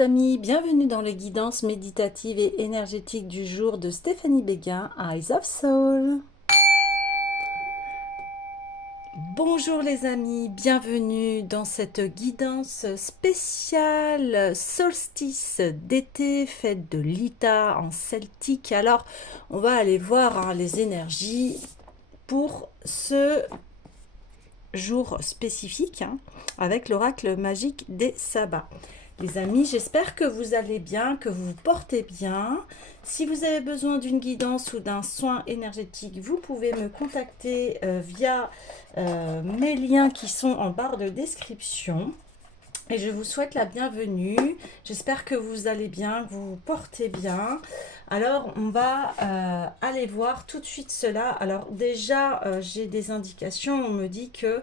les amis, bienvenue dans les guidances méditatives et énergétiques du jour de Stéphanie Béguin, Eyes of Soul. Bonjour les amis, bienvenue dans cette guidance spéciale solstice d'été, fête de l'Ita en celtique. Alors, on va aller voir les énergies pour ce jour spécifique avec l'oracle magique des sabbats. Les amis, j'espère que vous allez bien, que vous vous portez bien. Si vous avez besoin d'une guidance ou d'un soin énergétique, vous pouvez me contacter via mes liens qui sont en barre de description. Et je vous souhaite la bienvenue. J'espère que vous allez bien, que vous vous portez bien. Alors, on va aller voir tout de suite cela. Alors, déjà, j'ai des indications. On me dit que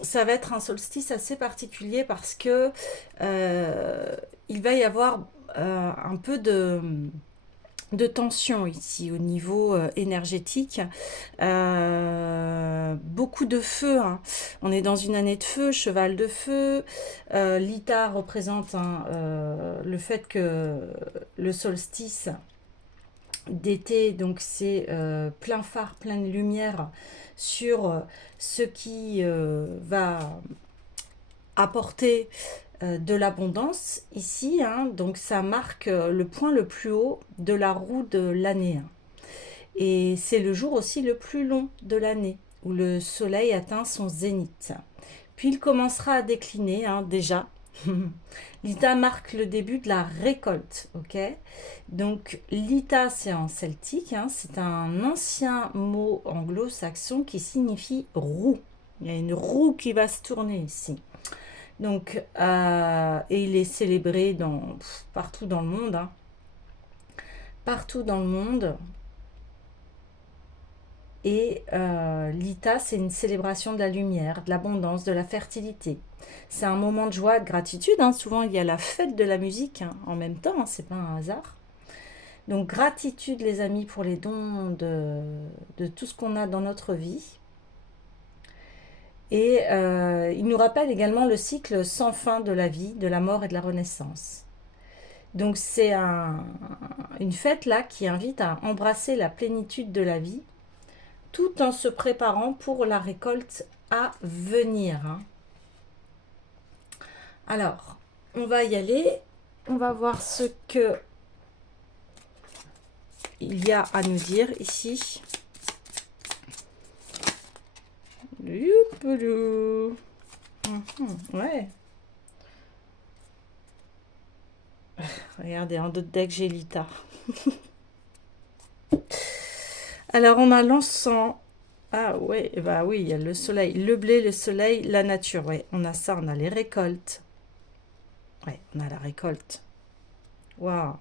ça va être un solstice assez particulier parce que il va y avoir un peu de tension ici au niveau énergétique. Beaucoup de feu. On est dans une année de feu, cheval de feu. L'Ita représente le fait que le solstice d'été, donc c'est plein phare, pleine lumière sur ce qui va apporter de l'abondance ici, donc ça marque le point le plus haut de la roue de l'année. Et c'est le jour aussi le plus long de l'année, où le soleil atteint son zénith. Puis il commencera à décliner déjà. L'Ita marque le début de la récolte, ok. Donc l'Ita c'est en celtique, c'est un ancien mot anglo-saxon qui signifie roue. Il y a une roue qui va se tourner ici. Donc, et il est célébré partout dans le monde. Partout dans le monde. Et l'Ita, c'est une célébration de la lumière, de l'abondance, de la fertilité. C'est un moment de joie, de gratitude. Souvent, il y a la fête de la musique en même temps. C'est pas un hasard. Donc, gratitude, les amis, pour les dons de tout ce qu'on a dans notre vie. Et il nous rappelle également le cycle sans fin de la vie, de la mort et de la renaissance. Donc c'est une fête là qui invite à embrasser la plénitude de la vie tout en se préparant pour la récolte à venir. Alors, on va y aller. On va voir ce que il y a à nous dire ici. Youpoulou. Ouais. Regardez, en d'autres decks, j'ai l'Ita. Alors, on a l'encens. Ah ouais, bah oui, il y a le soleil, le blé, le soleil, la nature. Ouais, on a ça, on a les récoltes. Ouais, on a la récolte. Waouh.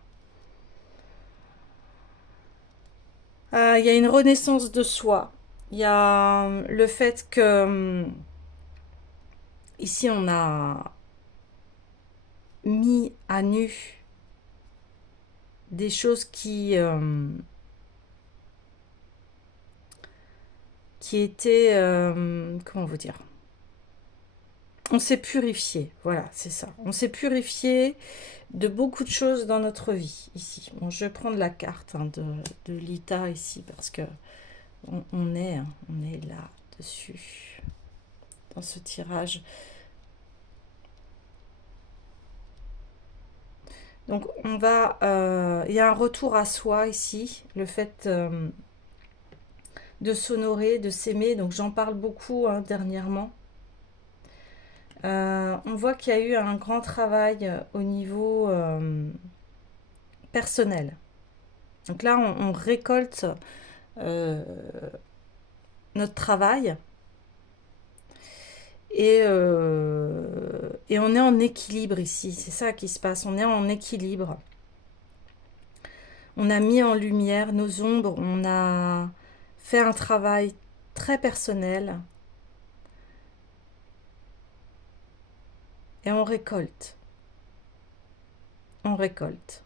Il y a une renaissance de soi. Il y a le fait que ici on a mis à nu des choses qui étaient, comment vous dire, on s'est purifié, voilà, c'est ça. On s'est purifié de beaucoup de choses dans notre vie ici. Bon, je vais prendre la carte de l'Ita ici parce que on est là dessus dans ce tirage. Donc on va, il y a un retour à soi ici, le fait de s'honorer, de s'aimer. Donc j'en parle beaucoup dernièrement. On voit qu'il y a eu un grand travail au niveau personnel. Donc là, on récolte notre travail et on est en équilibre ici. C'est ça qui se passe. On est en équilibre. On a mis en lumière nos ombres. On a fait un travail très personnel. Et on récolte. On récolte.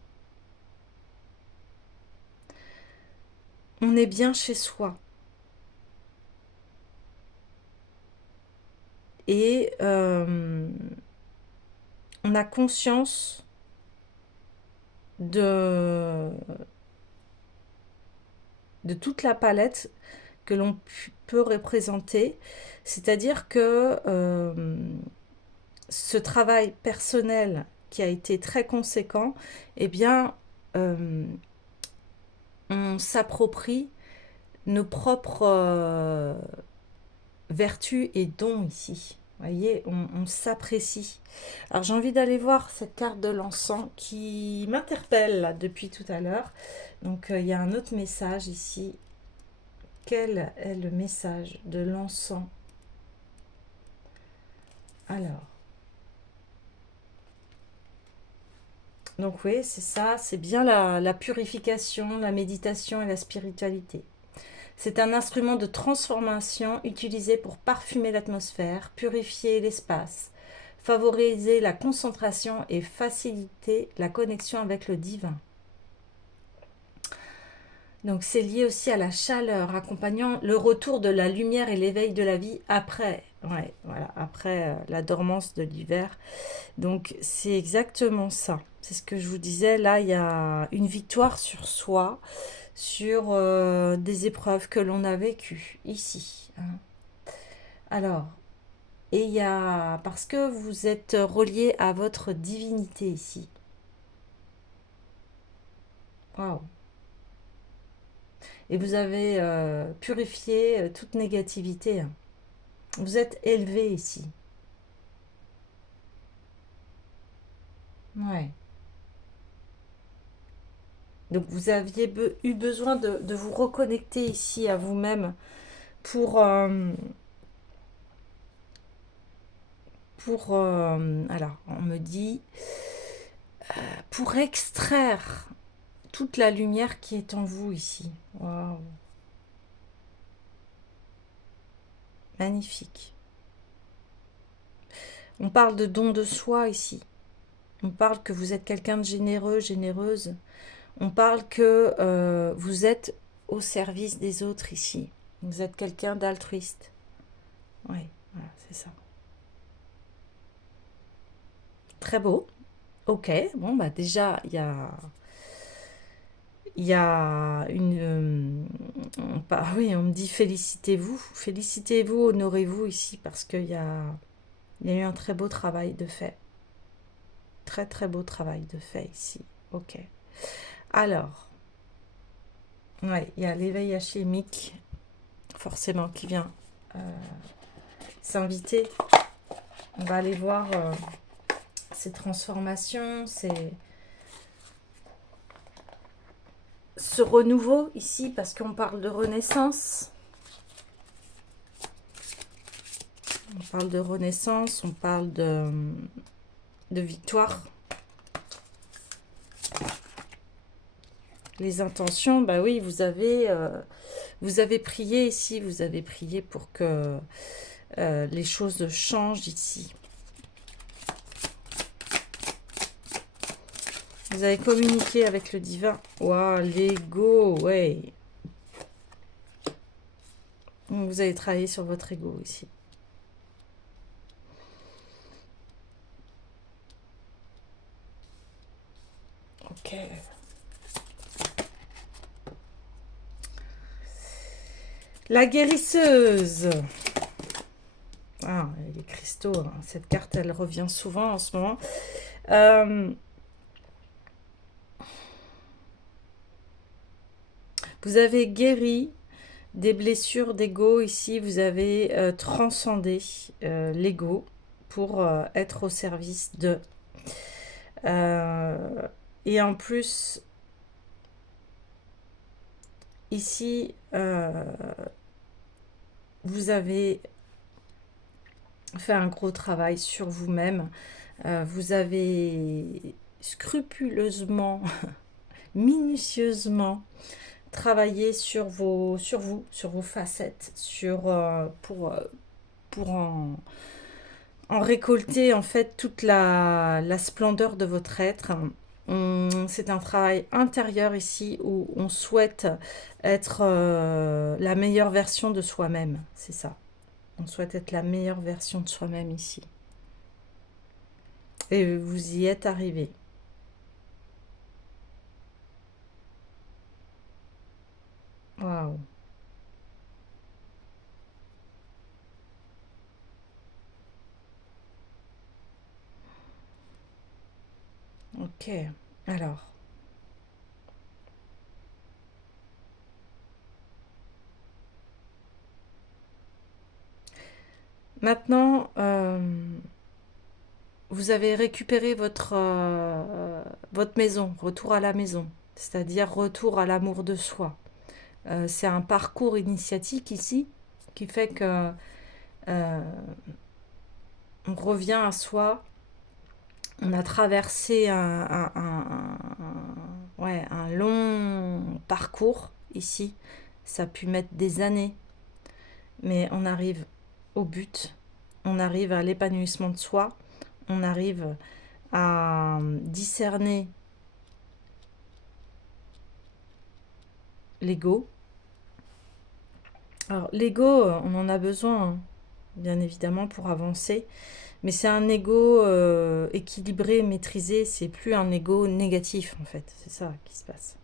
On est bien chez soi. Et on a conscience de toute la palette que l'on peut représenter. C'est-à-dire que ce travail personnel qui a été très conséquent, eh bien, on s'approprie nos propres vertus et dons ici. Vous voyez, on s'apprécie. Alors j'ai envie d'aller voir cette carte de l'encens qui m'interpelle depuis tout à l'heure. Donc il y a un autre message ici. Quel est le message de l'encens? Alors. Donc oui, c'est ça, c'est bien la purification, la méditation et la spiritualité. C'est un instrument de transformation utilisé pour parfumer l'atmosphère, purifier l'espace, favoriser la concentration et faciliter la connexion avec le divin. Donc c'est lié aussi à la chaleur, accompagnant le retour de la lumière et l'éveil de la vie après, après la dormance de l'hiver. Donc c'est exactement ça. C'est ce que je vous disais. Là, il y a une victoire sur soi, sur des épreuves que l'on a vécues ici. Hein. Alors, et il y a parce que vous êtes relié à votre divinité ici. Waouh. Et vous avez purifié toute négativité. Hein. Vous êtes élevé ici. Ouais. Donc vous aviez eu besoin de vous reconnecter ici à vous-même pour, alors on me dit, pour extraire toute la lumière qui est en vous ici. Waouh. Magnifique. On parle de don de soi ici. On parle que vous êtes quelqu'un de généreux, généreuse. On parle que vous êtes au service des autres ici. Vous êtes quelqu'un d'altruiste. Oui, voilà, c'est ça. Très beau. Ok, bon, bah déjà, il y a une... oui, on me dit félicitez-vous. Félicitez-vous, honorez-vous ici parce il y a eu un très beau travail de fait. Très, très beau travail de fait ici. Ok. Alors, ouais, il y a l'éveil alchimique, forcément, qui vient s'inviter. On va aller voir ces transformations, ce renouveau ici, parce qu'on parle de renaissance. On parle de renaissance, on parle de victoire. Les intentions, bah oui, vous avez prié ici, vous avez prié pour que les choses changent ici. Vous avez communiqué avec le divin. Waouh, l'ego, ouais. Vous avez travaillé sur votre ego ici. Ok. La guérisseuse. Ah, les cristaux. Hein. Cette carte, elle revient souvent en ce moment. Vous avez guéri des blessures d'ego ici. Vous avez transcendé l'ego pour être au service de. Et en plus, ici, vous avez fait un gros travail sur vous-même. Vous avez scrupuleusement, minutieusement travaillé sur vous, sur vos facettes, pour en récolter en fait toute la splendeur de votre être. C'est un travail intérieur ici où on souhaite être la meilleure version de soi-même, c'est ça. On souhaite être la meilleure version de soi-même ici. Et vous y êtes arrivé. Waouh. Ok. Alors. Maintenant, vous avez récupéré votre maison, retour à la maison, c'est-à-dire retour à l'amour de soi. C'est un parcours initiatique ici qui fait que euh, on revient à soi. On a traversé ouais, un long parcours ici. Ça a pu mettre des années, mais on arrive au but. On arrive à l'épanouissement de soi. On arrive à discerner l'ego. Alors l'ego, on en a besoin, hein, bien évidemment, pour avancer. Mais c'est un ego équilibré, maîtrisé. C'est plus un ego négatif, en fait. C'est ça qui se passe.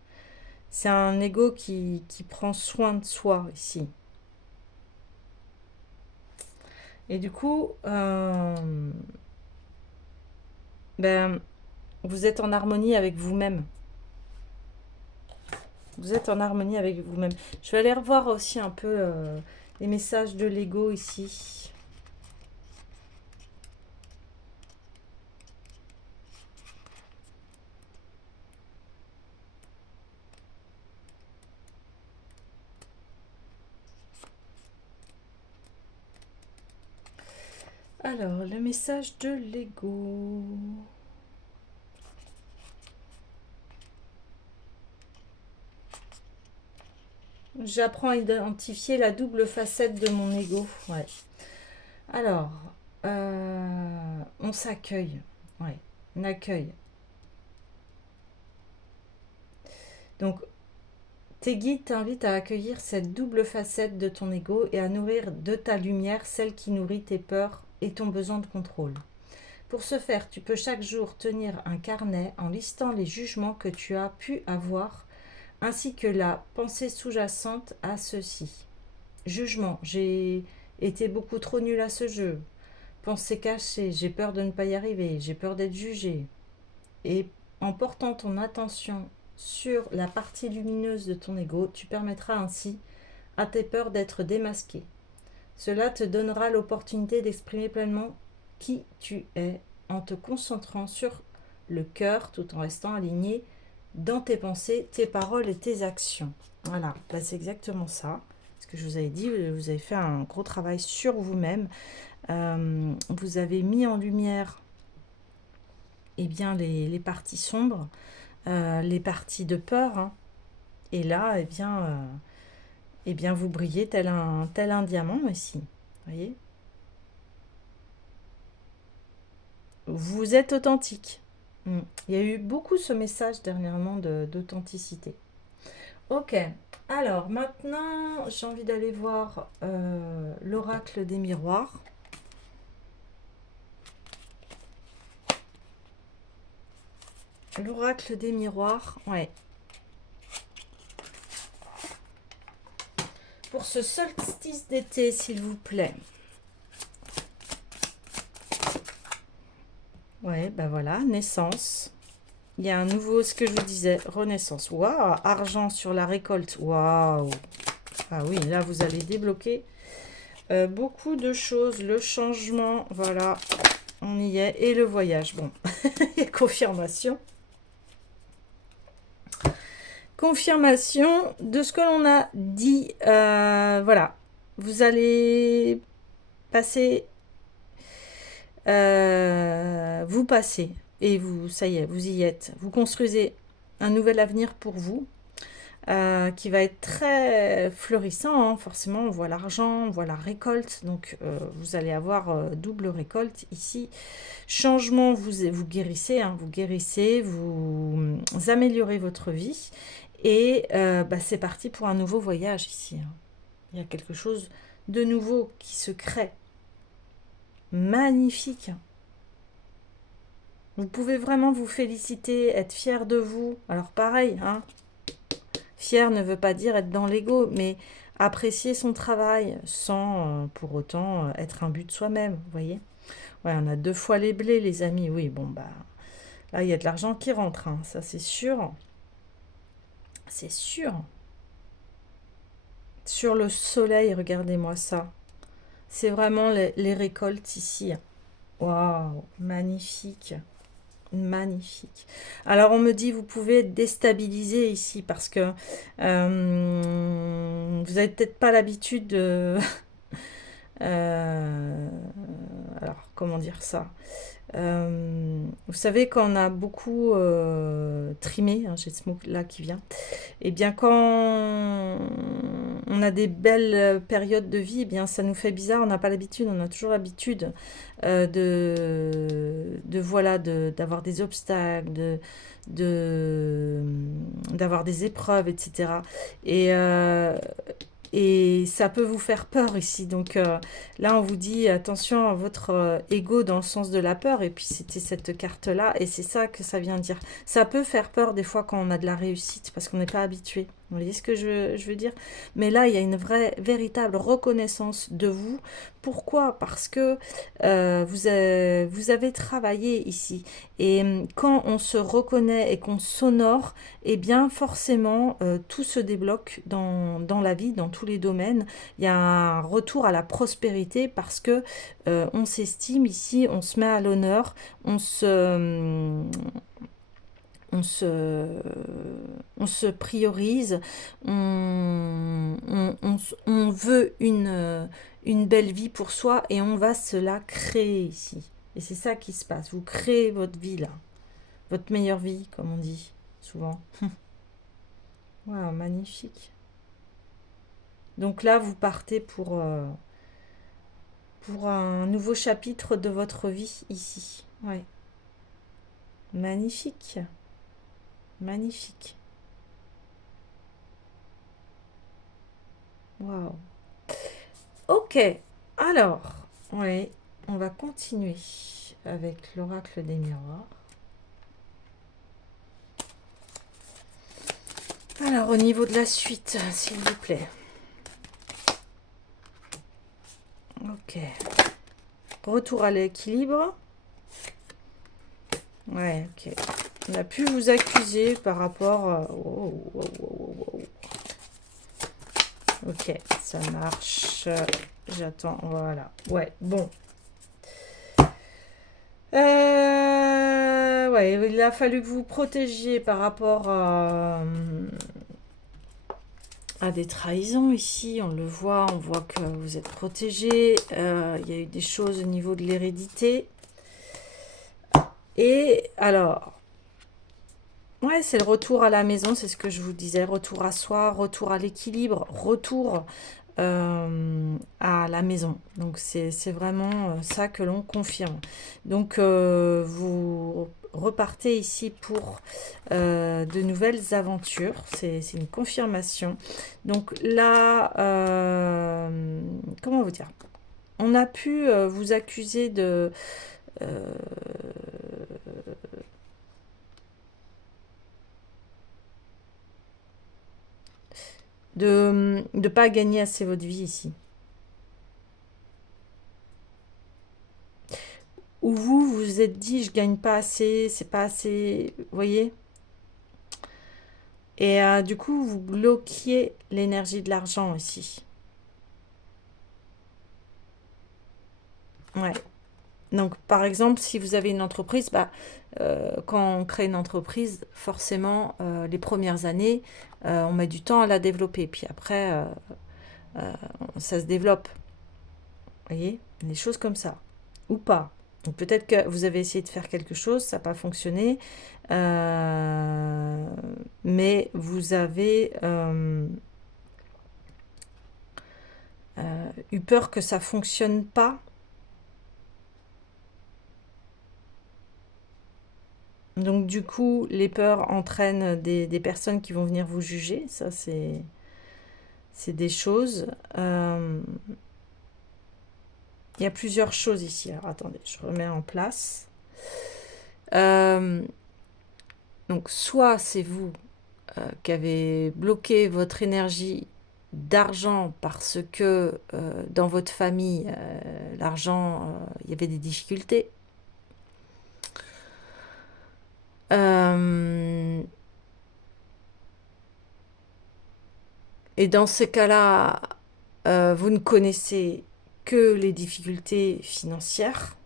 C'est un ego qui prend soin de soi ici. Et du coup, ben, vous êtes en harmonie avec vous-même. Vous êtes en harmonie avec vous-même. Je vais aller revoir aussi un peu les messages de l'ego ici. Alors, le message de l'ego. J'apprends à identifier la double facette de mon ego. Ouais. Alors, on s'accueille. Ouais, on accueille. Donc, tes guides t'invitent à accueillir cette double facette de ton ego et à nourrir de ta lumière celle qui nourrit tes peurs et ton besoin de contrôle. Pour ce faire, tu peux chaque jour tenir un carnet en listant les jugements que tu as pu avoir ainsi que la pensée sous-jacente à ceux-ci. Jugement, j'ai été beaucoup trop nul à ce jeu. Pensée cachée, j'ai peur de ne pas y arriver, j'ai peur d'être jugé. Et en portant ton attention sur la partie lumineuse de ton ego, tu permettras ainsi à tes peurs d'être démasquées. Cela te donnera l'opportunité d'exprimer pleinement qui tu es en te concentrant sur le cœur tout en restant aligné dans tes pensées, tes paroles et tes actions. Voilà, bah, c'est exactement ça. Ce que je vous avais dit, vous avez fait un gros travail sur vous-même. Vous avez mis en lumière bien, les parties sombres, les parties de peur. Hein. Et là, bien, vous brillez tel un diamant ici. Voyez, vous êtes authentique. Il y a eu beaucoup ce message dernièrement d'authenticité. Ok, alors maintenant j'ai envie d'aller voir l'oracle des miroirs. L'oracle des miroirs, ouais. Pour ce solstice d'été, s'il vous plaît. Ouais, ben voilà, naissance. Il y a un nouveau, ce que je vous disais, renaissance. Waouh, argent sur la récolte. Waouh. Ah oui, là, vous allez débloquer beaucoup de choses. Le changement, voilà, on y est. Et le voyage, bon, confirmation. Confirmation de ce que l'on a dit. Voilà, vous allez passer, vous passez, et vous, ça y est, vous y êtes. Vous construisez un nouvel avenir pour vous. Qui va être très florissant, hein. Forcément on voit l'argent, on voit la récolte, donc vous allez avoir double récolte ici. Changement, vous guérissez, hein, vous améliorez votre vie, et bah, c'est parti pour un nouveau voyage ici. Hein. Il y a quelque chose de nouveau qui se crée. Magnifique. Vous pouvez vraiment vous féliciter, être fier de vous. Alors pareil, hein, fier ne veut pas dire être dans l'ego, mais apprécier son travail sans pour autant être un but de soi-même, vous voyez. Ouais, on a 2 fois les blés, les amis. Oui, bon, bah, là, il y a de l'argent qui rentre, hein, ça c'est sûr. C'est sûr. Sur le soleil, regardez-moi ça. C'est vraiment les récoltes ici. Waouh, magnifique. Magnifique. Alors on me dit vous pouvez être déstabilisé ici parce que vous n'avez peut-être pas l'habitude de... euh, alors comment dire ça. Vous savez quand on a beaucoup trimé, hein, j'ai ce mot là qui vient, et bien quand on a des belles périodes de vie, eh bien ça nous fait bizarre, on n'a pas l'habitude, on a toujours l'habitude voilà, d'avoir des obstacles, d'avoir des épreuves, etc. Et, et ça peut vous faire peur ici. Donc là, on vous dit attention à votre ego dans le sens de la peur. Et puis c'était cette carte-là. Et c'est ça que ça vient dire. Ça peut faire peur des fois quand on a de la réussite parce qu'on n'est pas habitué. Vous voyez ce que je veux dire? Mais là, il y a une vraie, véritable reconnaissance de vous. Pourquoi? Parce que vous avez travaillé ici. Et quand on se reconnaît et qu'on s'honore, eh bien forcément, tout se débloque dans la vie, dans tous les domaines. Il y a un retour à la prospérité parce que on s'estime ici, on se met à l'honneur, on se, on se priorise, on veut une belle vie pour soi et on va se la créer ici. Et c'est ça qui se passe. Vous créez votre vie là, votre meilleure vie, comme on dit souvent. Waouh, magnifique. Donc là, vous partez pour un nouveau chapitre de votre vie ici. Ouais. Magnifique. Magnifique. Waouh. Ok. Alors, ouais, on va continuer avec l'oracle des miroirs. Alors, au niveau de la suite, s'il vous plaît. Ok. Retour à l'équilibre. Ouais, ok. On a pu vous accuser par rapport... Ok, ça marche. J'attends, voilà. Ouais, bon. Ouais, il a fallu que vous protégiez par rapport à des trahisons ici. On le voit, on voit que vous êtes protégé. Il y a eu des choses au niveau de l'hérédité. Et alors, ouais, c'est le retour à la maison, c'est ce que je vous disais. Retour à soi, retour à l'équilibre, retour à la maison. Donc c'est vraiment ça que l'on confirme. Donc vous repartez ici pour de nouvelles aventures. C'est une confirmation. Donc là, comment vous dire? On a pu vous accuser euh, de ne pas gagner assez votre vie ici. Ou vous vous êtes dit, je gagne pas assez, c'est pas assez, vous voyez? Et du coup, vous bloquiez l'énergie de l'argent ici. Ouais. Donc, par exemple, si vous avez une entreprise, bah, quand on crée une entreprise, forcément, les premières années, on met du temps à la développer. Puis après, euh, ça se développe. Vous voyez? Des choses comme ça. Ou pas. Donc peut-être que vous avez essayé de faire quelque chose, ça n'a pas fonctionné, euh, mais vous avez eu peur que ça fonctionne pas. Donc du coup, les peurs entraînent des personnes qui vont venir vous juger. Ça, c'est des choses. Il y a plusieurs choses ici. Alors attendez, je remets en place. Euh, donc, soit c'est vous qui avez bloqué votre énergie d'argent parce que dans votre famille, l'argent, il y avait des difficultés. Euh, et dans ces cas-là, vous ne connaissez que les difficultés financières.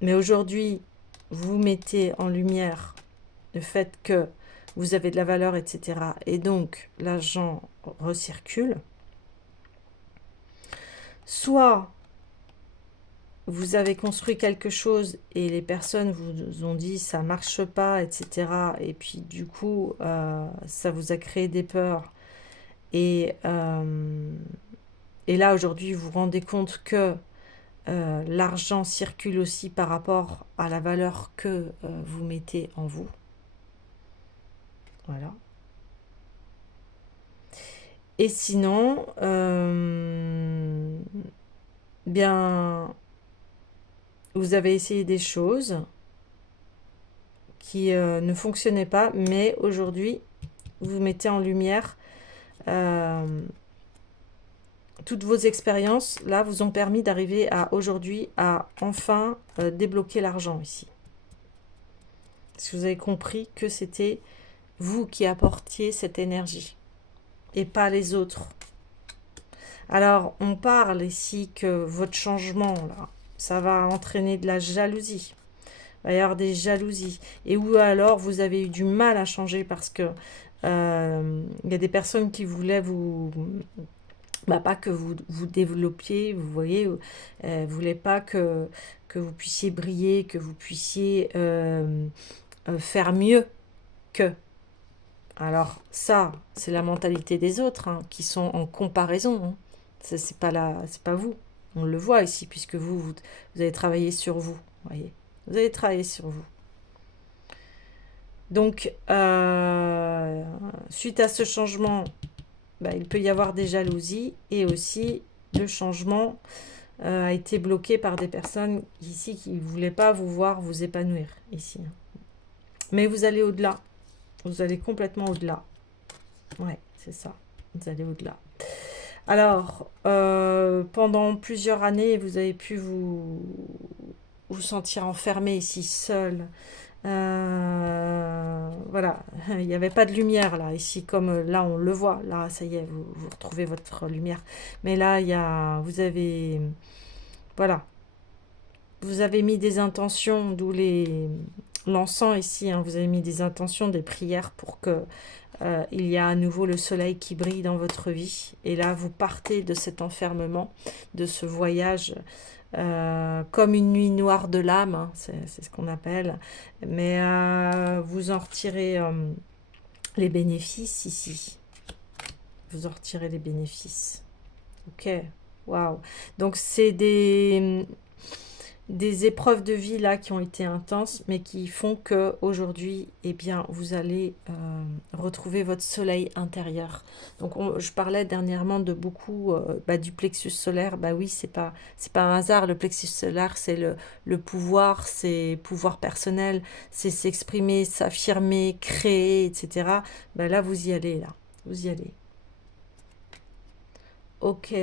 Mais aujourd'hui, vous mettez en lumière le fait que vous avez de la valeur, etc. Et donc, l'argent recircule. Soit vous avez construit quelque chose et les personnes vous ont dit ça marche pas, etc. Et puis du coup, ça vous a créé des peurs. Et, euh, et là, aujourd'hui, vous vous rendez compte que l'argent circule aussi par rapport à la valeur que vous mettez en vous. Voilà. Et sinon, bien, vous avez essayé des choses qui ne fonctionnaient pas, mais aujourd'hui, vous mettez en lumière euh, toutes vos expériences, là, vous ont permis d'arriver à aujourd'hui à enfin débloquer l'argent ici. Parce que vous avez compris que c'était vous qui apportiez cette énergie et pas les autres. Alors, on parle ici que votre changement, là, ça va entraîner de la jalousie. Il va y avoir des jalousies. Et ou alors, vous avez eu du mal à changer parce que il y a des personnes qui voulaient vous... Bah, pas que vous développiez, vous voyez, voulaient pas que vous puissiez briller, que vous puissiez faire mieux que. Alors ça, c'est la mentalité des autres hein, qui sont en comparaison. Hein. C'est pas c'est pas vous. On le voit ici puisque vous avez travaillé sur vous. Voyez, vous avez travaillé sur vous. Donc, suite à ce changement, bah, il peut y avoir des jalousies et aussi le changement a été bloqué par des personnes ici qui ne voulaient pas vous voir vous épanouir ici. Mais vous allez au-delà. Vous allez complètement au-delà. Ouais, c'est ça. Vous allez au-delà. Alors, pendant plusieurs années, vous avez pu vous sentir enfermé ici, seul. Voilà, il n'y avait pas de lumière là, ici, comme là on le voit. Là, ça y est, vous retrouvez votre lumière. Mais là, vous avez, voilà, vous avez mis des intentions, d'où l'encens ici. Hein, vous avez mis des intentions, des prières pour que il y a à nouveau le soleil qui brille dans votre vie. Et là, vous partez de cet enfermement, de ce voyage, comme une nuit noire de l'âme, hein, c'est ce qu'on appelle. Mais vous en retirez les bénéfices ici. Vous en retirez les bénéfices. Ok, waouh. Donc, c'est des épreuves de vie là qui ont été intenses, mais qui font que aujourd'hui, eh bien, vous allez retrouver votre soleil intérieur. Donc, je parlais dernièrement de beaucoup du plexus solaire. Bah oui, c'est pas un hasard. Le plexus solaire, c'est le pouvoir, c'est pouvoir personnel, c'est s'exprimer, s'affirmer, créer, etc. Bah là, vous y allez là, vous y allez. Ok.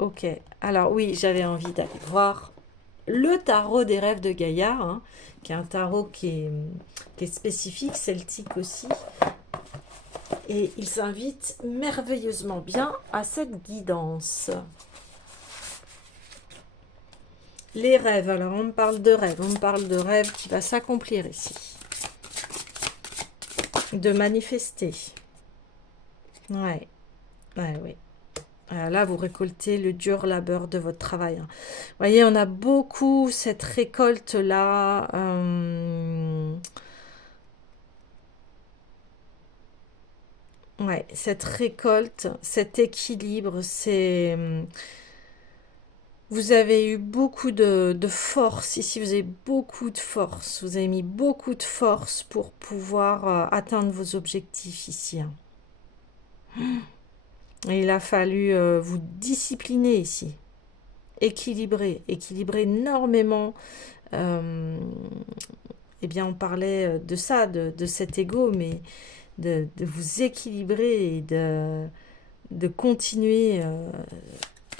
Ok, alors oui, j'avais envie d'aller voir le tarot des rêves de Gaïa, hein, qui est un tarot qui est spécifique, celtique aussi, et il s'invite merveilleusement bien à cette guidance. Les rêves, alors on me parle de rêves, on me parle de rêves qui va s'accomplir ici, de manifester. Ouais, ouais, oui. Là, vous récoltez le dur labeur de votre travail. Hein. Vous voyez, on a beaucoup cette récolte-là. Ouais, cette récolte, cet équilibre, c'est... Vous avez eu beaucoup de force. Ici, vous avez beaucoup de force. Vous avez mis beaucoup de force pour pouvoir atteindre vos objectifs ici. Hein. Et il a fallu vous discipliner ici. équilibré énormément. Eh bien, on parlait de ça, de cet ego, mais de vous équilibrer et de continuer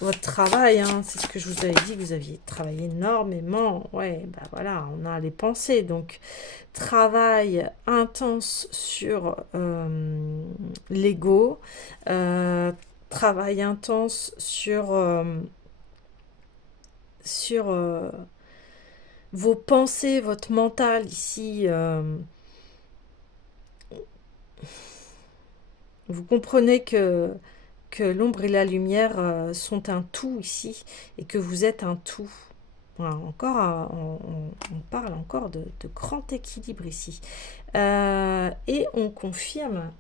votre travail, hein. C'est ce que je vous avais dit, vous aviez travaillé énormément. Ouais, bah voilà, on a les pensées. Donc, travail intense sur l'ego, travail intense sur vos pensées, votre mental ici. Vous comprenez que l'ombre et la lumière sont un tout ici et que vous êtes un tout. Voilà, encore, on parle encore de grand équilibre ici. Et on confirme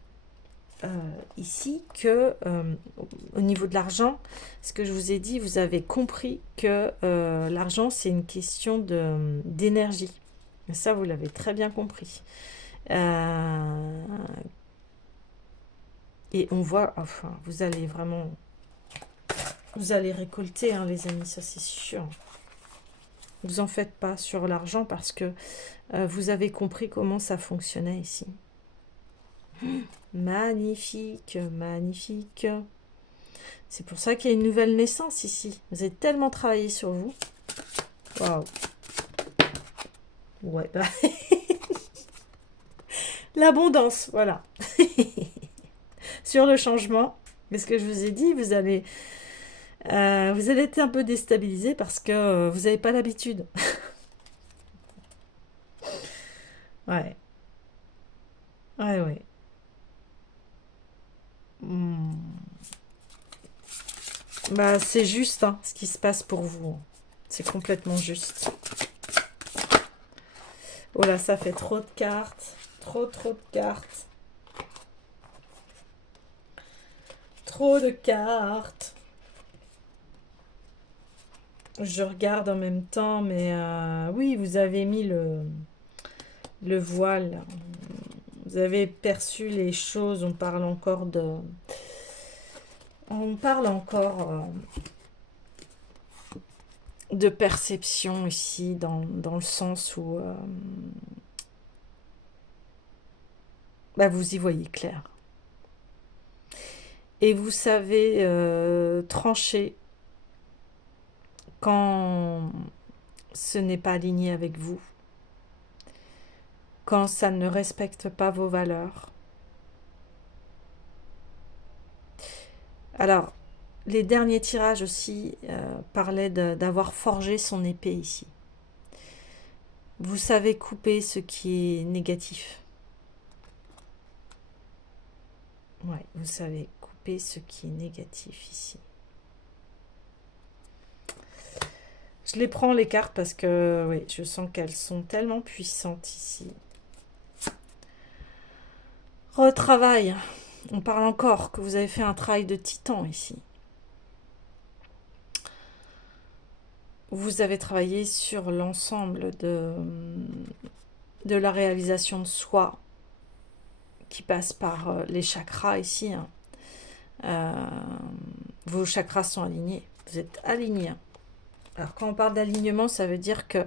ici que au niveau de l'argent, ce que je vous ai dit, vous avez compris que l'argent, c'est une question d'énergie. Ça, vous l'avez très bien compris. Et on voit, enfin, vous allez vraiment, vous allez récolter, hein, les amis, ça c'est sûr. Vous en faites pas sur l'argent parce que vous avez compris comment ça fonctionnait ici. Magnifique, magnifique. C'est pour ça qu'il y a une nouvelle naissance ici. Vous avez tellement travaillé sur vous. Waouh. Ouais, bah. L'abondance, voilà. Sur le changement, ce que je vous ai dit, vous allez être un peu déstabilisé parce que vous n'avez pas l'habitude. Ouais, ouais, ouais. Hmm. Bah, c'est juste, hein, ce qui se passe pour vous. C'est complètement juste. Oh là, ça fait trop de cartes. Trop de cartes. Trop de cartes. Je regarde en même temps, mais oui, vous avez mis le voile. Vous avez perçu les choses. On parle encore de perception ici, dans le sens où bah, vous y voyez clair. Et vous savez trancher quand ce n'est pas aligné avec vous, quand ça ne respecte pas vos valeurs. Alors, les derniers tirages aussi parlaient d'avoir forgé son épée ici. Vous savez couper ce qui est négatif. Ouais, vous savez couper ce qui est négatif ici. Je les prends les cartes parce que oui, je sens qu'elles sont tellement puissantes ici. Retravail. On parle encore que vous avez fait un travail de titan ici. Vous avez travaillé sur l'ensemble de la réalisation de soi qui passe par les chakras ici. Hein. Vos chakras sont alignés. Vous êtes alignés. Hein. Alors quand on parle d'alignement, ça veut dire que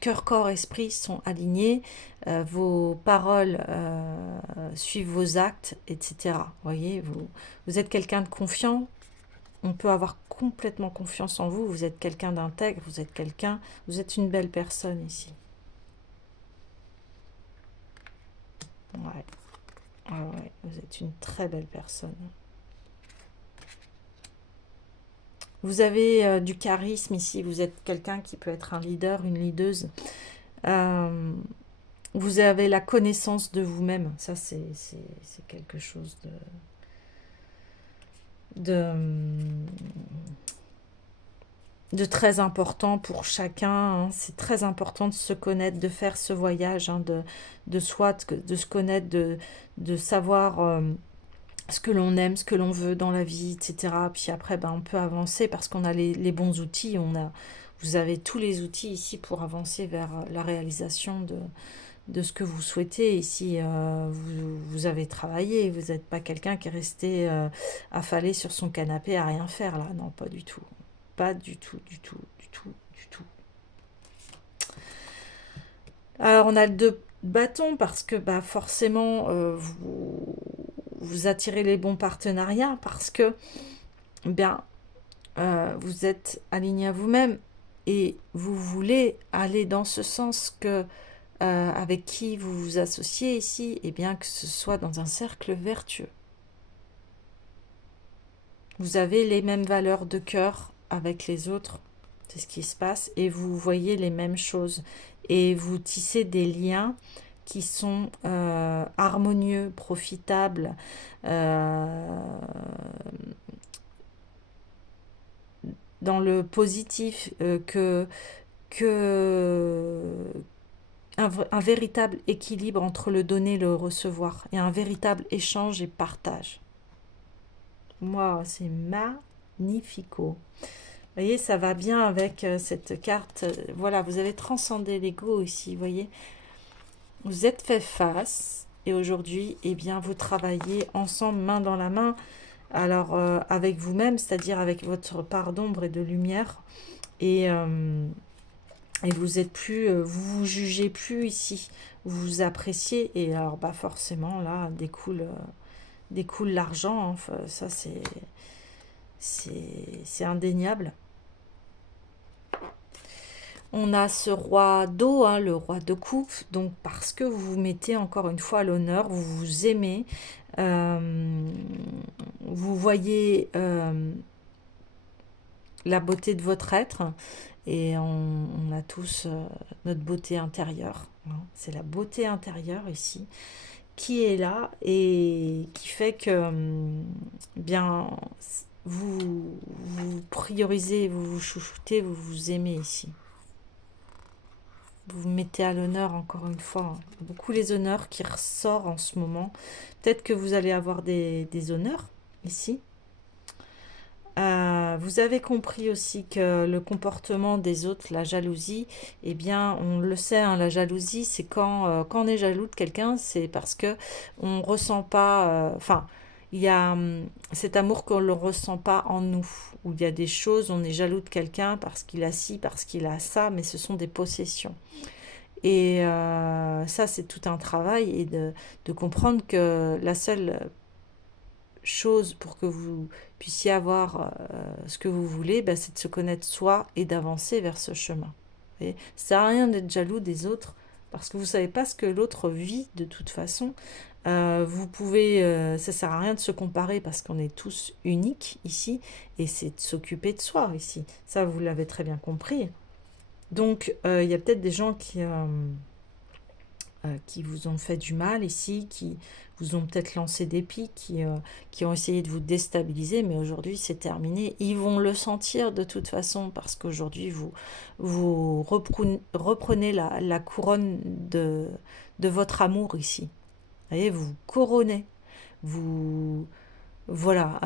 cœur, corps, esprit sont alignés, vos paroles suivent vos actes, etc. Vous voyez, vous êtes quelqu'un de confiant, on peut avoir complètement confiance en vous, vous êtes quelqu'un d'intègre, vous êtes une belle personne ici. Ouais. Ah ouais, vous êtes une très belle personne. Vous avez du charisme ici, vous êtes quelqu'un qui peut être un leader, une leaduse. Vous avez la connaissance de vous-même, ça c'est quelque chose de très important pour chacun. Hein. C'est très important de se connaître, de faire ce voyage hein, de soi, de se connaître, de savoir ce que l'on aime, ce que l'on veut dans la vie, etc. Puis après, ben, on peut avancer parce qu'on a les bons outils. Vous avez tous les outils ici pour avancer vers la réalisation de ce que vous souhaitez. Ici, vous avez travaillé. Vous n'êtes pas quelqu'un qui est resté affalé sur son canapé à rien faire, là. Non, pas du tout. pas du tout, du tout, du tout, du tout. Alors, on a le 2 bâtons parce que bah, forcément, vous attirez les bons partenariats parce que bien, vous êtes aligné à vous-même et vous voulez aller dans ce sens que avec qui vous vous associez ici, et bien que ce soit dans un cercle vertueux. Vous avez les mêmes valeurs de cœur avec les autres, c'est ce qui se passe, et vous voyez les mêmes choses. Et vous tissez des liens qui sont harmonieux, profitables, dans le positif, un véritable équilibre entre le donner et le recevoir, et un véritable échange et partage. Moi, c'est magnifico. Vous voyez, ça va bien avec cette carte. Voilà, vous avez transcendé l'ego ici, vous voyez. Vous êtes fait face et aujourd'hui, eh bien, vous travaillez ensemble, main dans la main. Alors, avec vous-même, c'est-à-dire avec votre part d'ombre et de lumière. Et vous êtes plus, vous vous jugez plus ici. Vous vous appréciez. Et alors, bah forcément, là, découle l'argent. Hein. Enfin, ça, c'est indéniable. On a ce roi d'eau, hein, le roi de coupe, donc parce que vous vous mettez encore une fois à l'honneur, vous vous aimez, vous voyez la beauté de votre être, et on a tous notre beauté intérieure, hein. C'est la beauté intérieure ici qui est là et qui fait que bien vous priorisez, vous vous chouchoutez, vous vous aimez ici. Vous vous mettez à l'honneur encore une fois. Beaucoup les honneurs qui ressortent en ce moment. Peut-être que vous allez avoir des honneurs ici. Vous avez compris aussi que le comportement des autres, la jalousie, eh bien, on le sait, hein, la jalousie, c'est quand on est jaloux de quelqu'un, c'est parce que on ressent pas, enfin, il y a cet amour qu'on ne ressent pas en nous, où il y a des choses, on est jaloux de quelqu'un parce qu'il a ci, parce qu'il a ça, mais ce sont des possessions. Et ça, c'est tout un travail et de comprendre que la seule chose pour que vous puissiez avoir ce que vous voulez, bah, c'est de se connaître soi et d'avancer vers ce chemin. Et ça sert à rien d'être jaloux des autres parce que vous ne savez pas ce que l'autre vit de toute façon. Vous pouvez, ça sert à rien de se comparer parce qu'on est tous uniques ici et c'est de s'occuper de soi ici. Ça, vous l'avez très bien compris. Donc, il y a peut-être des gens qui vous ont fait du mal ici, qui vous ont peut-être lancé des pics, qui ont essayé de vous déstabiliser, mais aujourd'hui c'est terminé. Ils vont le sentir de toute façon parce qu'aujourd'hui vous reprenez la couronne de votre amour ici. Vous voyez, vous couronnez. Vous, voilà,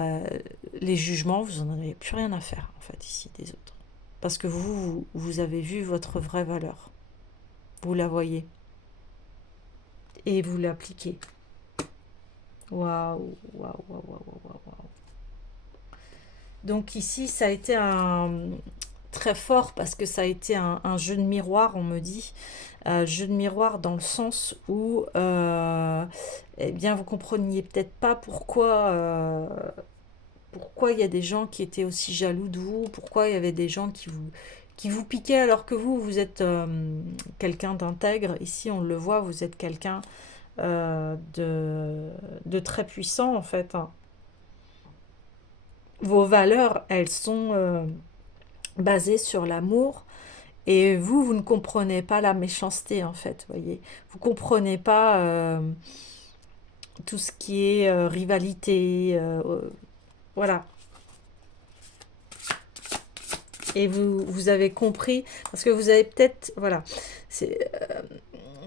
les jugements, vous n'en avez plus rien à faire en fait ici des autres. Parce que vous avez vu votre vraie valeur. Vous la voyez. Et vous l'appliquez. Waouh, waouh, waouh, waouh, waouh, waouh. Donc ici, ça a été très fort parce que ça a été un jeu de miroir, on me dit. Jeu de miroir dans le sens où, eh bien, vous compreniez peut-être pas pourquoi il y a des gens qui étaient aussi jaloux de vous, pourquoi il y avait des gens qui vous piquaient alors que vous êtes quelqu'un d'intègre. Ici, on le voit, vous êtes quelqu'un de très puissant en fait, hein. Vos valeurs, elles sont basées sur l'amour et vous ne comprenez pas la méchanceté en fait, voyez. Vous comprenez pas tout ce qui est rivalité, voilà. Et vous avez compris, parce que vous avez peut-être, voilà,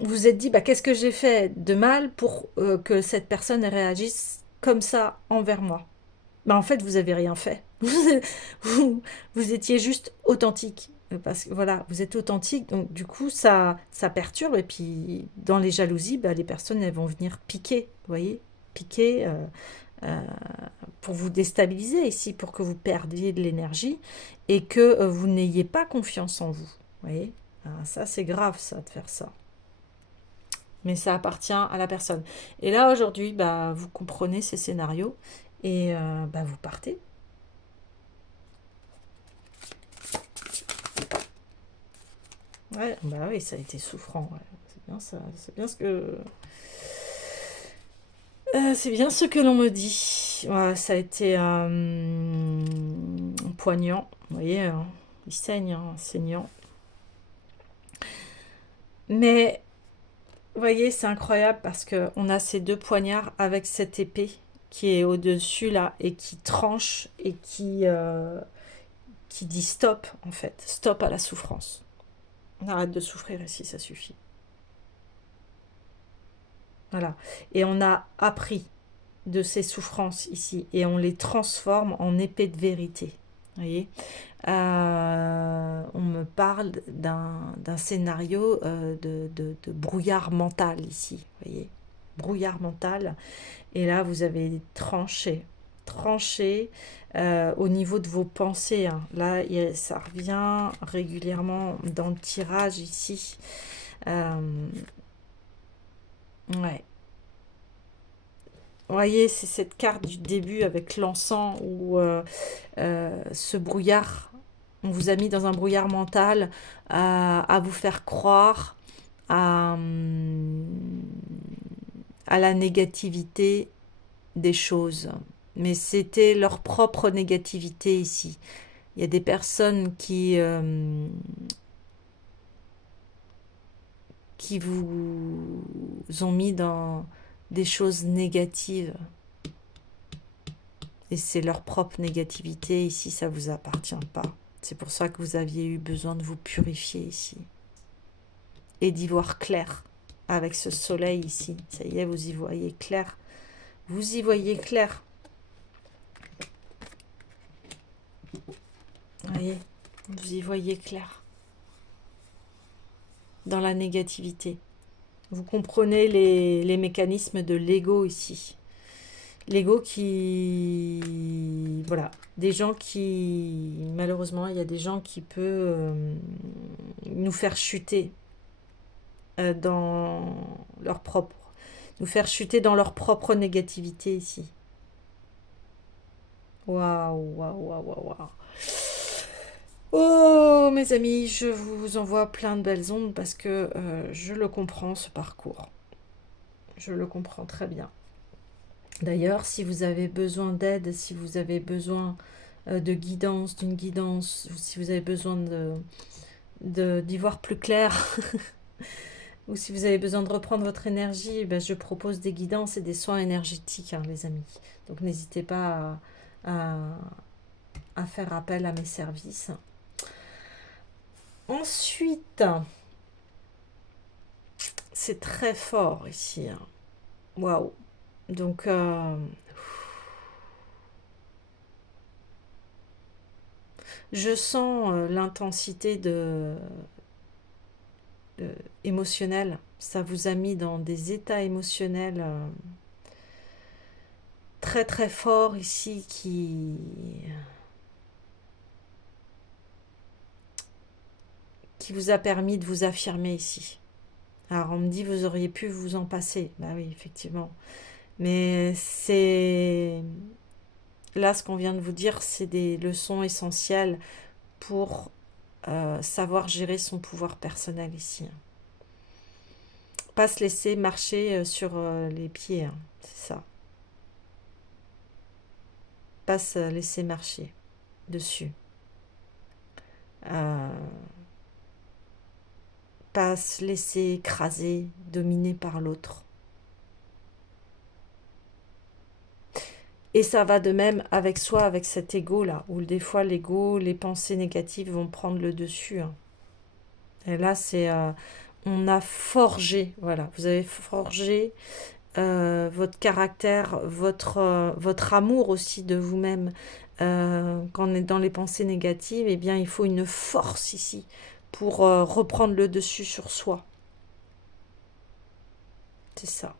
vous vous êtes dit, bah, qu'est-ce que j'ai fait de mal pour que cette personne réagisse comme ça envers moi? Bah, en fait, vous avez rien fait. Vous étiez juste authentique. Parce que voilà, vous êtes authentique, donc du coup, ça perturbe. Et puis, dans les jalousies, bah, les personnes, elles vont venir piquer, vous voyez? Piquer euh, pour vous déstabiliser ici, pour que vous perdiez de l'énergie et que vous n'ayez pas confiance en vous. Vous voyez? Ça, c'est grave, ça, de faire ça. Mais ça appartient à la personne. Et là, aujourd'hui, bah, vous comprenez ces scénarios et bah, vous partez. Ouais, bah oui, ça a été souffrant. Ouais. C'est bien ça. C'est bien ce que... c'est bien ce que l'on me dit. Ouais, ça a été poignant. Vous voyez, il saigne, hein, saignant. Mais, vous voyez, c'est incroyable parce qu'on a ces deux poignards avec cette épée qui est au-dessus là et qui tranche et qui dit stop, en fait. Stop à la souffrance. On arrête de souffrir ici, ça suffit. Voilà. Et on a appris de ces souffrances ici et on les transforme en épée de vérité. Vous voyez, on me parle d'un scénario de brouillard mental ici. Vous voyez, brouillard mental. Et là, vous avez tranché au niveau de vos pensées. Hein. Là, ça revient régulièrement dans le tirage ici. Ouais. Vous voyez, c'est cette carte du début avec l'encens où ce brouillard, on vous a mis dans un brouillard mental à vous faire croire à la négativité des choses. Mais c'était leur propre négativité ici. Il y a des personnes qui vous ont mis dans des choses négatives. Et c'est leur propre négativité. Ici, ça ne vous appartient pas. C'est pour ça que vous aviez eu besoin de vous purifier ici. Et d'y voir clair. Avec ce soleil ici. Ça y est, vous y voyez clair. Vous y voyez clair. Vous voyez, vous y voyez clair. Dans la négativité. Vous comprenez les mécanismes de l'ego ici. L'ego qui... Voilà. Des gens qui... Malheureusement, il y a des gens qui peuvent nous faire chuter dans leur propre... Nous faire chuter dans leur propre négativité ici. Waouh, waouh, waouh, waouh, waouh. Oh, mes amis, je vous envoie plein de belles ondes parce que je le comprends, ce parcours. Je le comprends très bien. D'ailleurs, si vous avez besoin d'aide, si vous avez besoin de guidance, d'une guidance, si vous avez besoin d'y voir plus clair, ou si vous avez besoin de reprendre votre énergie, ben, je propose des guidances et des soins énergétiques, hein, les amis. Donc n'hésitez pas à faire appel à mes services. Ensuite, c'est très fort ici. Hein. Waouh. Donc, je sens l'intensité émotionnelle. Ça vous a mis dans des états émotionnels très très forts ici qui vous a permis de vous affirmer ici. Alors on me dit vous auriez pu vous en passer. Bah oui, effectivement. Mais c'est... Là, ce qu'on vient de vous dire, c'est des leçons essentielles pour savoir gérer son pouvoir personnel ici. Pas se laisser marcher sur les pieds, hein, c'est ça. Pas se laisser marcher dessus. Pas se laisser écraser, dominer par l'autre. Et ça va de même avec soi, avec cet ego-là, où des fois l'ego, les pensées négatives vont prendre le dessus. Hein. Et là, c'est... on a forgé, voilà, vous avez forgé votre caractère, votre amour aussi de vous-même. Quand on est dans les pensées négatives, eh bien, il faut une force ici pour reprendre le dessus sur soi. C'est ça.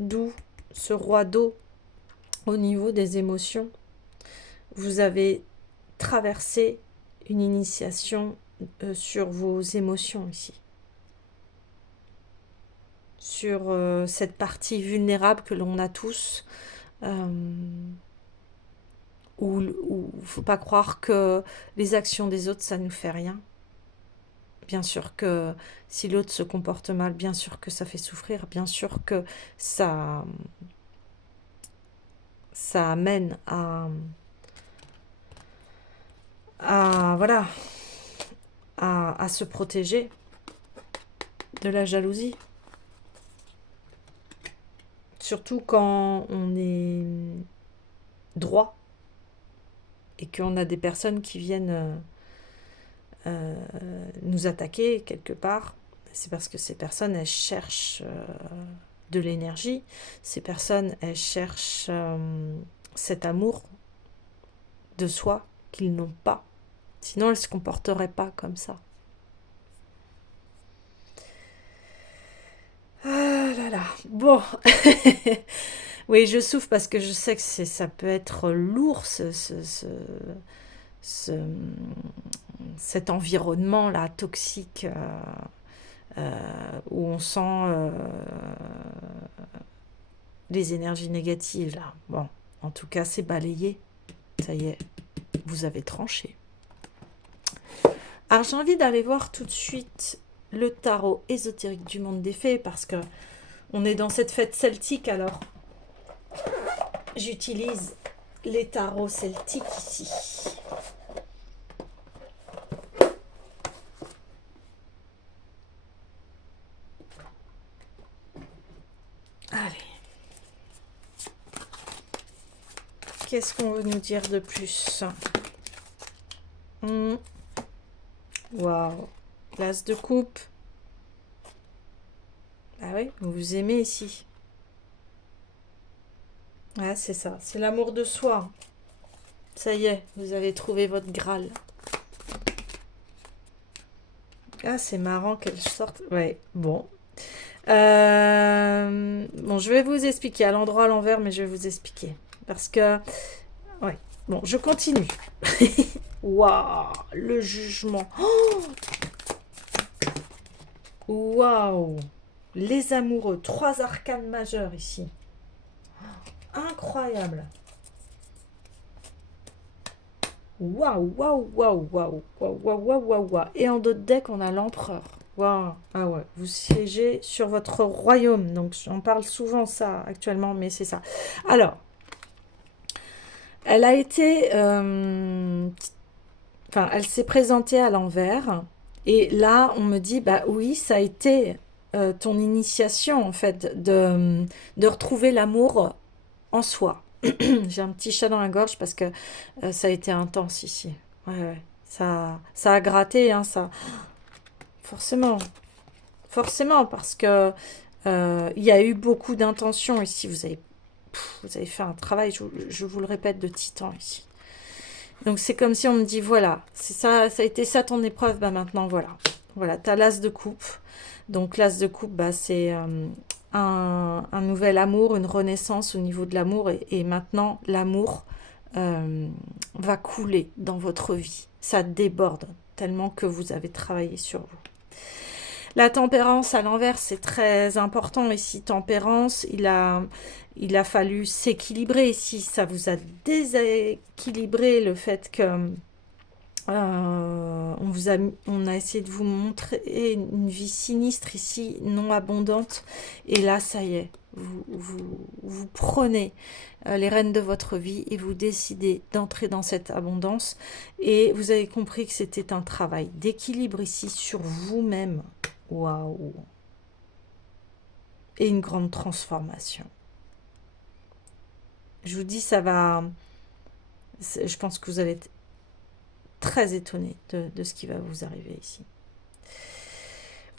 D'où ce roi d'eau au niveau des émotions, vous avez traversé une initiation sur vos émotions ici. Sur cette partie vulnérable que l'on a tous, où il ne faut pas croire que les actions des autres, ça ne nous fait rien. Bien sûr que si l'autre se comporte mal, bien sûr que ça fait souffrir, bien sûr que ça amène voilà, à se protéger de la jalousie. Surtout quand on est droit et qu'on a des personnes qui viennent nous attaquer quelque part. C'est parce que ces personnes, elles cherchent de l'énergie. Ces personnes, elles cherchent cet amour de soi qu'ils n'ont pas. Sinon, elles ne se comporteraient pas comme ça. Ah là là. Bon. Oui, je souffre parce que je sais que ça peut être lourd, cet environnement-là toxique où on sent les énergies négatives. Là. Bon, en tout cas, c'est balayé. Ça y est, vous avez tranché. Alors, j'ai envie d'aller voir tout de suite le tarot ésotérique du monde des fées parce que on est dans cette fête celtique, alors j'utilise les tarots celtiques ici. Allez. Qu'est-ce qu'on veut nous dire de plus? Waouh. L'as de coupe. Ah oui, vous aimez ici. Ouais, c'est ça. C'est l'amour de soi. Ça y est, vous avez trouvé votre Graal. Ah, c'est marrant qu'elle sorte. Ouais, bon. Bon, je vais vous expliquer à l'endroit à l'envers, mais je vais vous expliquer. Parce que... Ouais. Bon, je continue. Waouh, le jugement. Waouh. Les amoureux. 3 arcanes majeurs ici. Incroyable. Waouh, waouh, waouh, waouh, waouh, waouh, waouh, waouh. Et en d'autres decks, on a l'empereur. Waouh. Ah ouais, vous siégez sur votre royaume. Donc, j'en parle souvent ça actuellement, mais c'est ça. Alors, elle a été... Enfin, elle s'est présentée à l'envers. Et là, on me dit, bah oui, ça a été ton initiation, en fait, de retrouver l'amour en soi. J'ai un petit chat dans la gorge parce que ça a été intense ici. Ouais, ouais. Ça a gratté, hein, ça. Forcément. Forcément, parce que il y a eu beaucoup d'intentions ici. Vous avez fait un travail, je vous le répète, de titan ici. Donc c'est comme si on me dit, voilà, c'est ça, ça a été ça ton épreuve, bah maintenant voilà. Voilà, t'as l'as de coupe. Donc l'as de coupe, bah, c'est un nouvel amour, une renaissance au niveau de l'amour. Et maintenant, l'amour va couler dans votre vie. Ça déborde tellement que vous avez travaillé sur vous. La tempérance à l'envers, c'est très important ici. Tempérance, il a fallu s'équilibrer ici. Ça vous a déséquilibré le fait que on a essayé de vous montrer une vie sinistre ici, non abondante. Et là, ça y est, vous prenez les rênes de votre vie et vous décidez d'entrer dans cette abondance. Et vous avez compris que c'était un travail d'équilibre ici sur vous-même. Waouh! Et une grande transformation. Je vous dis, ça va... Je pense que vous allez être très étonné de ce qui va vous arriver ici.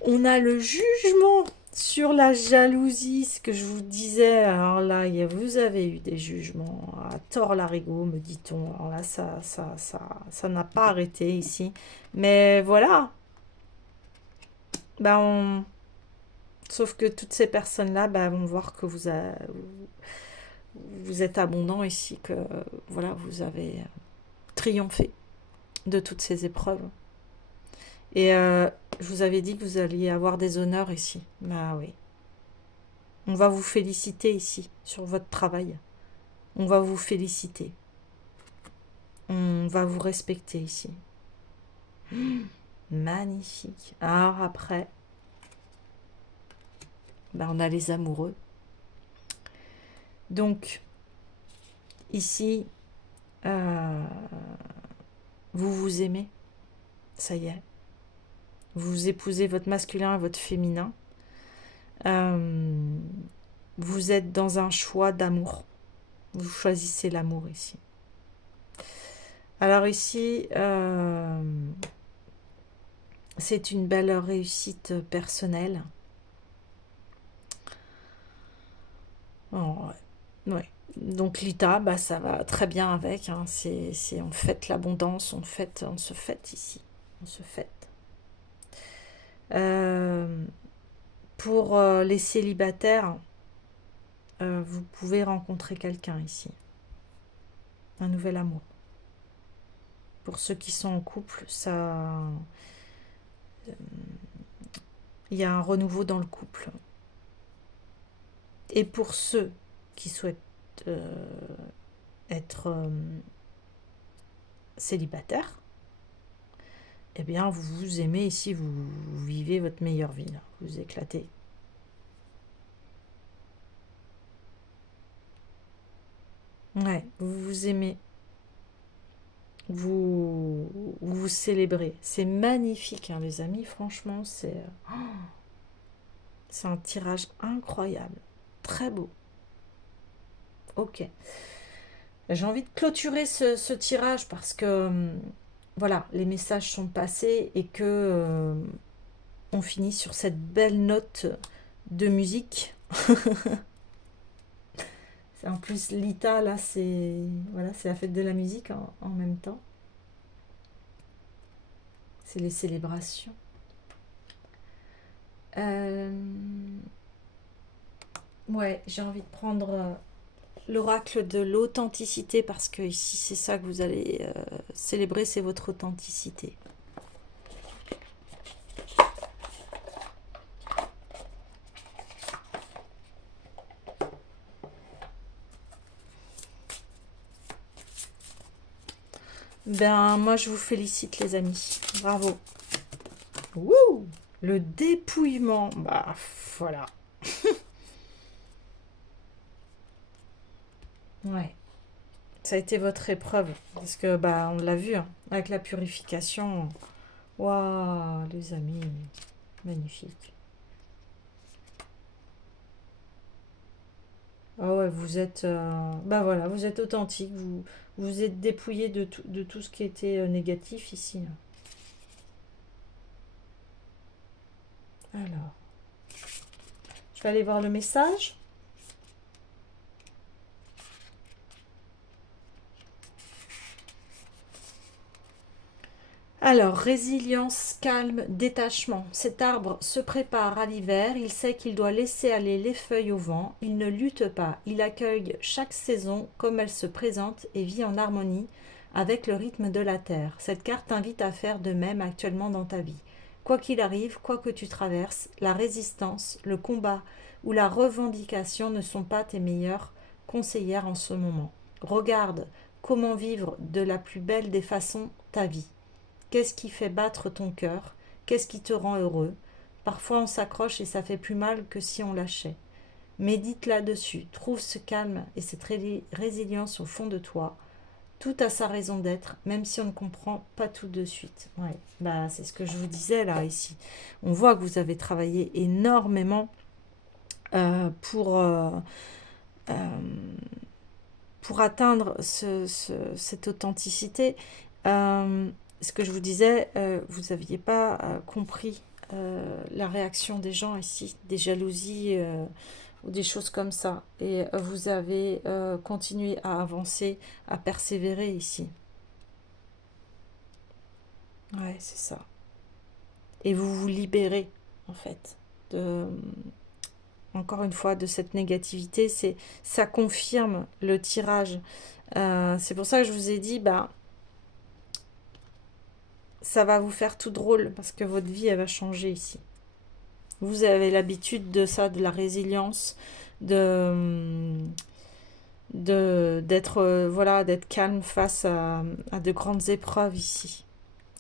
On a le jugement sur la jalousie, ce que je vous disais. Alors là, vous avez eu des jugements à tort larigot, me dit-on. Alors là, ça n'a pas arrêté ici. Mais voilà. Ben Sauf que toutes ces personnes-là bah, vont voir que vous êtes abondant ici, que voilà, vous avez triomphé de toutes ces épreuves. Et je vous avais dit que vous alliez avoir des honneurs ici. Bah oui. On va vous féliciter ici sur votre travail. On va vous féliciter. On va vous respecter ici. Magnifique. Alors après, bah on a les amoureux. Donc, ici, vous vous aimez. Ça y est. Vous épousez votre masculin et votre féminin. Vous êtes dans un choix d'amour. Vous choisissez l'amour ici. Alors ici, c'est une belle réussite personnelle. Oh, ouais. Donc l'ITA, bah, ça va très bien avec. Hein. On fête l'abondance, on se fête ici. On se fête. Pour les célibataires, vous pouvez rencontrer quelqu'un ici. Un nouvel amour. Pour ceux qui sont en couple, ça, il y a un renouveau dans le couple. Et pour ceux qui souhaitent être célibataires, eh bien, vous vous aimez ici, vous vivez votre meilleure vie, là. Vous éclatez. Ouais, vous vous aimez. Vous célébrez. C'est magnifique, hein, les amis. Franchement, c'est un tirage incroyable. Très beau. Ok. J'ai envie de clôturer ce tirage parce que voilà, les messages sont passés et que on finit sur cette belle note de musique. En plus, Lita, là, voilà, c'est la fête de la musique en même temps. C'est les célébrations. Ouais, j'ai envie de prendre l'oracle de l'authenticité parce que ici, c'est ça que vous allez célébrer, c'est votre authenticité. Ben, moi, je vous félicite, les amis. Bravo. Wouh! Le dépouillement. Bah, voilà. Ouais. Ça a été votre épreuve. Parce que, bah, on l'a vu, hein, avec la purification. Waouh, les amis. Magnifique. Ah ouais, vous êtes... bah voilà, vous êtes authentique. Vous êtes dépouillé de tout ce qui était négatif ici. Alors, je vais aller voir le message. Alors, résilience, calme, détachement. Cet arbre se prépare à l'hiver, il sait qu'il doit laisser aller les feuilles au vent, il ne lutte pas, il accueille chaque saison comme elle se présente et vit en harmonie avec le rythme de la terre. Cette carte t'invite à faire de même actuellement dans ta vie. Quoi qu'il arrive, quoi que tu traverses, la résistance, le combat ou la revendication ne sont pas tes meilleures conseillères en ce moment. Regarde comment vivre de la plus belle des façons ta vie. Qu'est-ce qui fait battre ton cœur? Qu'est-ce qui te rend heureux? Parfois on s'accroche et ça fait plus mal que si on lâchait. Médite là-dessus, trouve ce calme et cette résilience au fond de toi. Tout a sa raison d'être, même si on ne comprend pas tout de suite. Ouais, bah c'est ce que je vous disais là ici. On voit que vous avez travaillé énormément euh, pour, euh, euh, pour atteindre cette authenticité. Ce que je vous disais, vous n'aviez pas compris la réaction des gens ici, des jalousies ou des choses comme ça. Et vous avez continué à avancer, à persévérer ici. Ouais, c'est ça. Et vous vous libérez, en fait. de, encore une fois, de cette négativité. Ça confirme le tirage. C'est pour ça que je vous ai dit, bah, ça va vous faire tout drôle parce que votre vie, elle va changer ici. Vous avez l'habitude de ça, de la résilience, d'être voilà, d'être calme face à de grandes épreuves ici.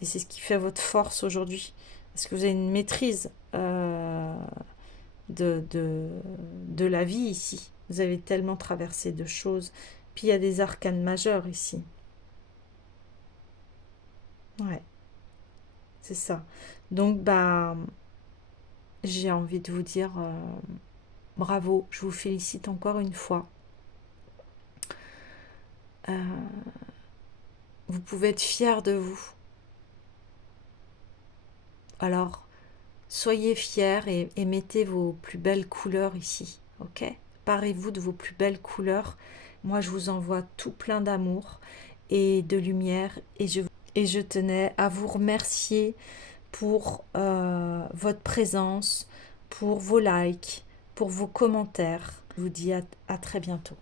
Et c'est ce qui fait votre force aujourd'hui. Parce que vous avez une maîtrise de la vie ici. Vous avez tellement traversé de choses. Puis il y a des arcanes majeurs ici. Ouais, c'est ça. Donc, bah, j'ai envie de vous dire bravo. Je vous félicite encore une fois. Vous pouvez être fiers de vous. Alors, soyez fiers et mettez vos plus belles couleurs ici. Ok? Parez-vous de vos plus belles couleurs. Moi, je vous envoie tout plein d'amour et de lumière. Et je tenais à vous remercier pour votre présence, pour vos likes, pour vos commentaires. Je vous dis à très bientôt.